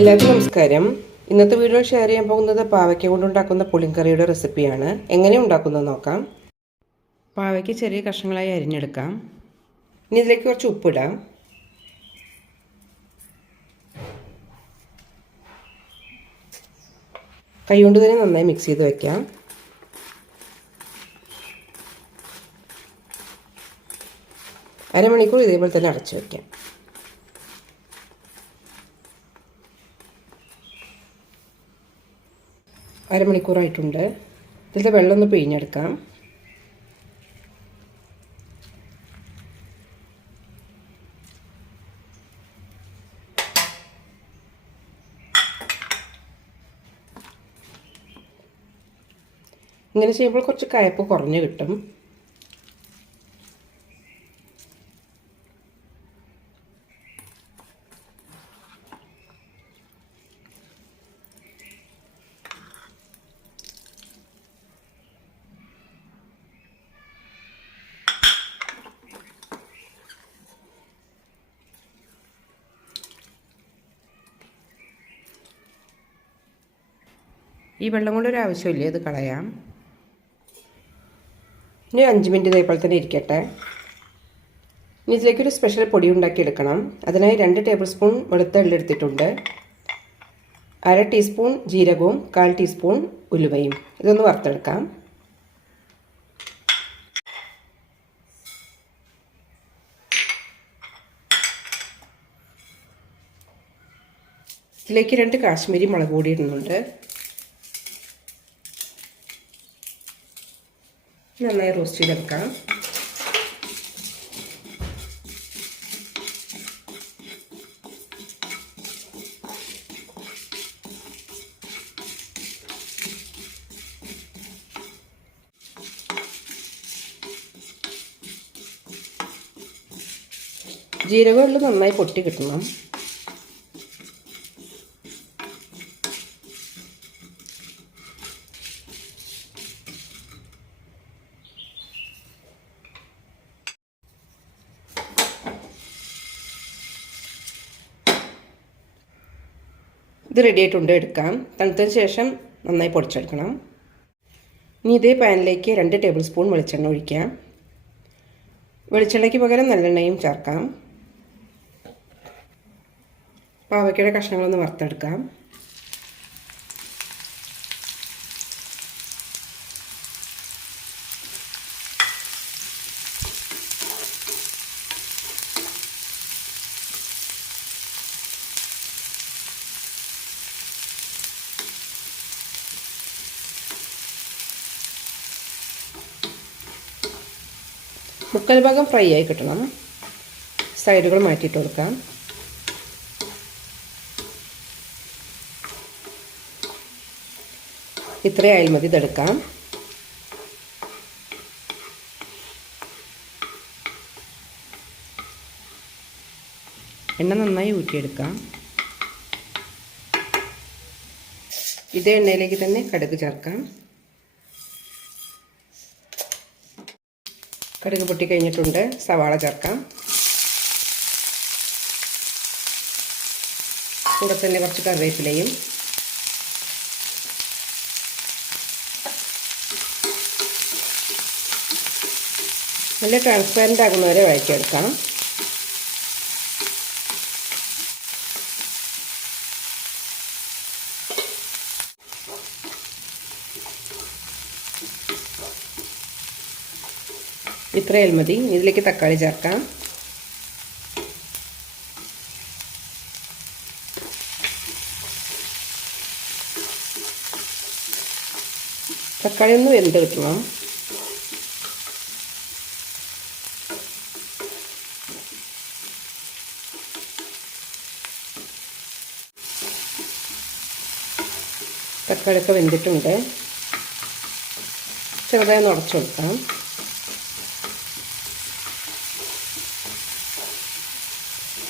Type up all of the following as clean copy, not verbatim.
എല്ലാവർക്കും നമസ്കാരം. ഇന്നത്തെ വീഡിയോ ഷെയർ ചെയ്യാൻ പോകുന്നത് പാവയ്ക്ക കൊണ്ടുണ്ടാക്കുന്ന പുളിങ്കറിയുടെ റെസിപ്പിയാണ്. എങ്ങനെ ഉണ്ടാക്കുന്നത് നോക്കാം. പാവയ്ക്ക ചെറിയ കഷ്ണങ്ങളായി അരിഞ്ഞെടുക്കാം. ഇനി ഇതിലേക്ക് കുറച്ച് ഉപ്പിടാം. കൈകൊണ്ട് തന്നെ നന്നായി മിക്സ് ചെയ്ത് വയ്ക്കാം. അരമണിക്കൂർ ഇതേപോലെ തന്നെ അടച്ചു വയ്ക്കാം. അരമണിക്കൂറായിട്ടുണ്ട്. ഇതിലത്തെ വെള്ളം ഒന്ന് പിഴിഞ്ഞെടുക്കാം. ഇങ്ങനെ ചെയ്യുമ്പോൾ കുറച്ച് കയ്പ്പ് കുറഞ്ഞ് കിട്ടും. ഈ വെള്ളം കൊണ്ടൊരു ആവശ്യമില്ല, ഇത് കളയാം. ഇനി 5 മിനിറ്റ് ഇതേപോലെ തന്നെ ഇരിക്കട്ടെ. ഇനി ഇതിലേക്കൊരു സ്പെഷ്യൽ പൊടി ഉണ്ടാക്കിയെടുക്കണം. അതിനായി 2 ടേബിൾ സ്പൂൺ വെളുത്ത എള്ള് എടുത്തിട്ടുണ്ട്. 1/2 ടീസ്പൂൺ ജീരകവും 1/4 ടീസ്പൂൺ ഉലുവയും. ഇതൊന്ന് വറുത്തെടുക്കാം. ഇതിലേക്ക് 2 കാശ്മീരി മുളക് പൊടി ഇടുന്നുണ്ട്. നന്നായി റോസ്റ്റ് ചെയ്തെടുക്കാം. ജീരകം നന്നായി പൊട്ടി കിട്ടണം. ഇത് റെഡി ആയിട്ടുണ്ട്. എടുക്കാം. തണുത്തതിന് ശേഷം നന്നായി പൊടിച്ചെടുക്കണം. ഇനി ഇതേ പാനിലേക്ക് 2 ടേബിൾ സ്പൂൺ വെളിച്ചെണ്ണ ഒഴിക്കാം. വെളിച്ചെണ്ണയ്ക്ക് പകരം നല്ലെണ്ണയും ചേർക്കാം. പാവയ്ക്കയുടെ കഷ്ണങ്ങളൊന്ന് വറുത്തെടുക്കാം. മുക്കാൽ ഭാഗം ഫ്രൈ ആയി കിട്ടണം. സൈഡുകൾ മാറ്റിയിട്ട് കൊടുക്കാം. ഇത്രയായാൽ മതി. ഇതെടുക്കാം. എണ്ണ നന്നായി ഊറ്റിയെടുക്കാം. ഇതേ എണ്ണയിലേക്ക് തന്നെ കടുക് ചേർക്കാം. കടുക് പൊട്ടി കഴിഞ്ഞിട്ടുണ്ട്. സവാള ചേർക്കാം. കൂടെ തന്നെ കുറച്ച് കറിവേപ്പിലയും നല്ല ട്രാൻസ്പാരൻ്റ് ആകുന്നവരെ വഴറ്റിയെടുക്കാം. ഇത്രയും മതി. ഇതിലേക്ക് തക്കാളി ചേർക്കാം. തക്കാളി ഒന്ന് വെന്ത് കിട്ടണം. തക്കാളിയൊക്കെ വെന്തിട്ടുണ്ട്. ചെറുതായി ഒന്ന് ഉടച്ചു കൊടുക്കാം.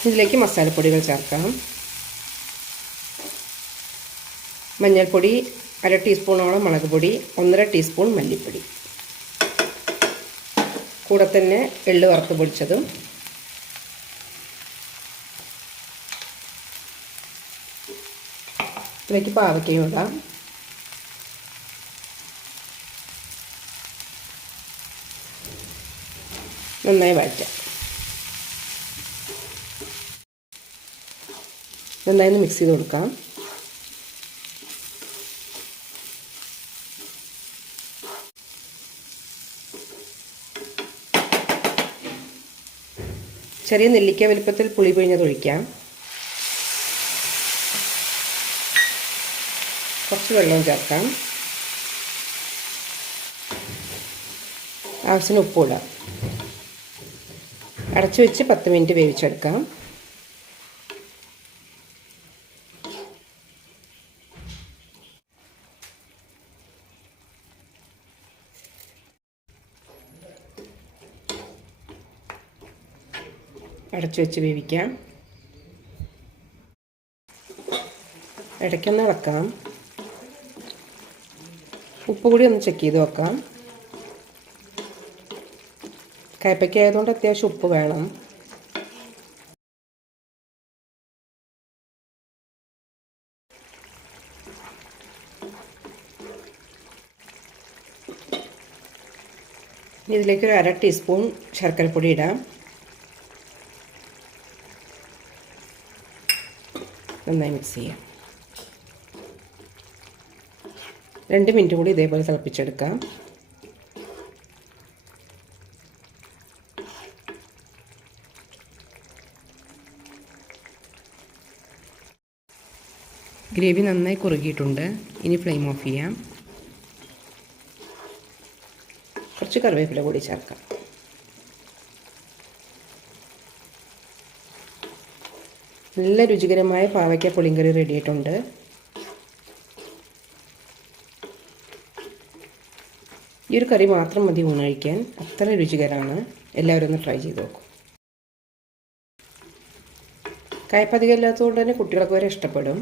ഇതിലേക്ക് മസാലപ്പൊടികൾ ചേർക്കാം. മഞ്ഞൾപ്പൊടി 1/2 ടീസ്പൂണോളം മുളക് പൊടി, 1/2 ടീസ്പൂൺ മല്ലിപ്പൊടി, കൂടെ തന്നെ എള്ള് വറുത്ത് പൊടിച്ചതും ഇതിലേക്ക് പാവയ്ക്കയും ഇടാം. നന്നായി വഴറ്റാം. നന്നായി ഒന്ന് മിക്സ് ചെയ്ത് കൊടുക്കാം. ചെറിയ നെല്ലിക്ക വലുപ്പത്തിൽ പുളി പിഴിഞ്ഞത് ഒഴിക്കാം. കുറച്ച് വെള്ളം ചേർക്കാം. ആവശ്യത്തിന് ഉപ്പ് ഇടാം. അടച്ചു വെച്ച് 10 മിനിറ്റ് വേവിച്ചെടുക്കാം. അടച്ചു വെച്ച് വേവിക്കാം. ഇടയ്ക്കൊന്ന് ഇളക്കാം. ഉപ്പ് കൂടി ഒന്ന് ചെക്ക് ചെയ്ത് വെക്കാം. കയ്പ്പയ്ക്ക ആയതുകൊണ്ട് അത്യാവശ്യം ഉപ്പ് വേണം. ഇതിലേക്ക് ഒരു 1/2 ടീസ്പൂൺ ശർക്കരപ്പൊടി ഇടാം. നന്നായി മിക്സ് ചെയ്യാം. 2 മിനിറ്റ് കൂടി ഇതേപോലെ തിളപ്പിച്ചെടുക്കാം. ഗ്രേവി നന്നായി കുറുകിയിട്ടുണ്ട്. ഇനി ഫ്ലെയിം ഓഫ് ചെയ്യാം. കുറച്ച് കറിവേപ്പില കൂടി ചേർക്കാം. നല്ല രുചികരമായ പാവയ്ക്ക പുളിങ്കറി റെഡി ആയിട്ടുണ്ട്. ഈ ഒരു കറി മാത്രം മതി ഊണ് കഴിക്കാൻ. അത്ര രുചികരമാണ്. എല്ലാവരും ഒന്ന് ട്രൈ ചെയ്ത് നോക്കും. കയ്പ്പ് അധികം ഇല്ലാത്തതുകൊണ്ട് തന്നെ കുട്ടികൾക്ക് വരെ ഇഷ്ടപ്പെടും.